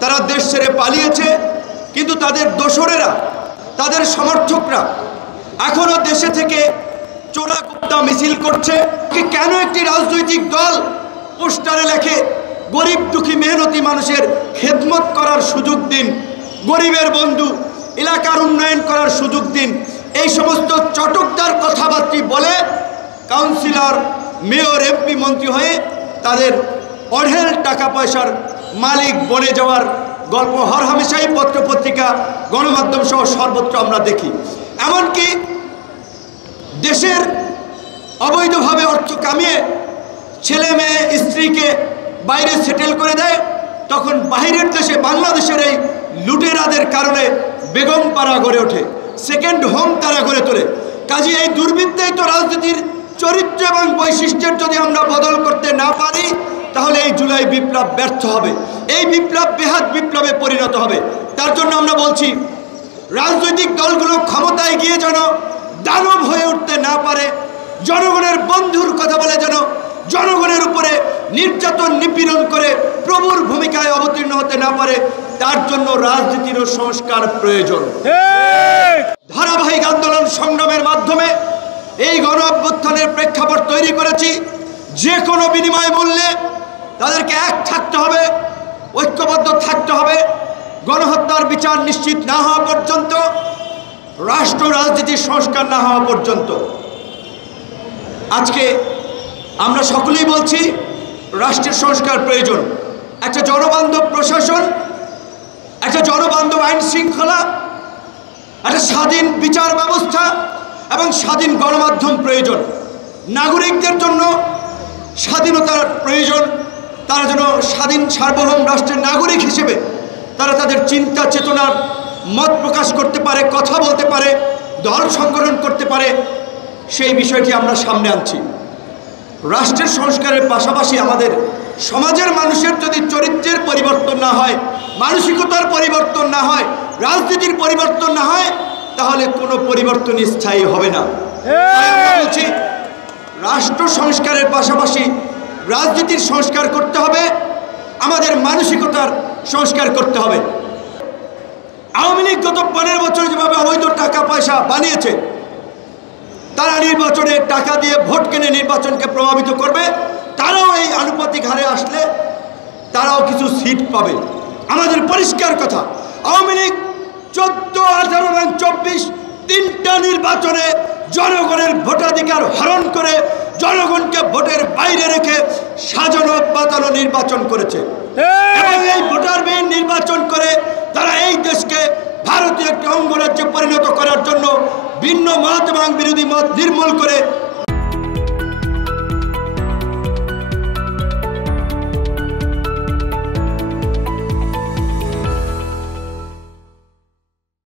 তারা দেশ ছেড়ে পালিয়েছে, কিন্তু তাদের দোসরেরা, তাদের সমর্থকরা এখনো দেশে থেকে চোরাকুত্তা মিছিল করছে। কেন একটি রাজনৈতিক দল পোস্টারে লেখে গরিব দুঃখী মেহনতি মানুষের খেদমত করার সুযোগ দিন, গরিবের বন্ধু, এলাকার উন্নয়ন করার সুযোগ দিন, এই সমস্ত চটকদার কথাবার্তা বলে কাউন্সিলর, মেয়র, এমপি, মন্ত্রী হয়ে তাদের অঢেল টাকা পয়সার মালিক বনে যাওয়ার গল্প হরহামেশাই পত্রপত্রিকা, গণমাধ্যম সহ সর্বত্র আমরা দেখি। এমনকি দেশের অবৈধভাবে অর্থ কামিয়ে ছেলে মেয়ে স্ত্রীকে বাইরে সেটেল করে দেয়, তখন বাহিরের দেশে বাংলাদেশের এই লুটেরাদের কারণে বেগম পাড়া গড়ে ওঠে, সেকেন্ড হোম তারা গড়ে তোলে। কাজে এই দুর্বৃত্তাই তো রাজনীতির চরিত্র এবং বৈশিষ্ট্যের যদি আমরা বদল করতে না পারি, তাহলে এই জুলাই বিপ্লব ব্যর্থ হবে, এই বিপ্লব বেহাত বিপ্লবে পরিণত হবে। তার জন্য আমরা বলছি, রাজনৈতিক দলগুলো ক্ষমতায় গিয়ে যেন দানব হয়ে উঠতে না পারে, জনগণের বন্ধুর কথা বলে যেন জনগণের উপরে নির্যাতন নিপীড়ন করে প্রভুর ভূমিকায় অবতীর্ণ হতে না পারে, তার জন্য রাজনীতিরও সংস্কার প্রয়োজন। ধারাবাহিক আন্দোলন সংগ্রামের মাধ্যমে এই গণ অভ্যুত্থানের প্রেক্ষাপট তৈরি করেছি। যে কোনো বিনিময় মূল্যে তাদেরকে এক থাকতে হবে, ঐক্যবদ্ধ থাকতে হবে। গণহত্যার বিচার নিশ্চিত না হওয়া পর্যন্ত, রাষ্ট্র রাজনীতির সংস্কার না হওয়া পর্যন্ত। আজকে আমরা সকলেই বলছি রাষ্ট্রের সংস্কার প্রয়োজন, একটা জনবান্ধব প্রশাসন, একটা জনবান্ধব আইন শৃঙ্খলা, একটা স্বাধীন বিচার ব্যবস্থা এবং স্বাধীন গণমাধ্যম প্রয়োজন। নাগরিকদের জন্য স্বাধীনতার প্রয়োজন, তারা যেন স্বাধীন সার্বভৌম রাষ্ট্রের নাগরিক হিসেবে তারা তাদের চিন্তা চেতনার মত প্রকাশ করতে পারে, কথা বলতে পারে, দল সংগঠন করতে পারে, সেই বিষয়টি আমরা সামনে আনছি। রাষ্ট্রের সংস্কারের পাশাপাশি আমাদের সমাজের মানুষের যদি চরিত্রের পরিবর্তন না হয়, মানসিকতার পরিবর্তন না হয়, রাজনীতির পরিবর্তন না হয়, তাহলে কোনো পরিবর্তনই স্থায়ী হবে না। আমরা বলছি, রাষ্ট্র সংস্কারের পাশাপাশি রাজনীতির সংস্কার করতে হবে, আমাদের মানসিকতার সংস্কার করতে হবে। আওয়ামী লীগ গত 15 বছর যেভাবে অবৈধ টাকা পয়সা বানিয়েছে, তারা নির্বাচনে টাকা দিয়ে ভোট কিনে নির্বাচনকে প্রভাবিত করবে, তারাও এই আনুপাতিক হারে আসলে তারাও কিছু সিট পাবে। আমাদের পরিষ্কার কথা, আওয়ামী লীগ 14, 18 এবং 24 তিনটা নির্বাচনে জনগণের ভোটাধিকার হরণ করে জনগণকে ভোটের বাইরে রেখে সাজানো পাতানো নির্বাচন করেছে এবং এই ভোটারবিহীন নির্বাচন করে তারা এই দেশকে ভারতীয় একটি অঙ্গরাজ্যে পরিণত করার জন্য ভিন্ন মত এবং বিরোধী মত নির্মূল করে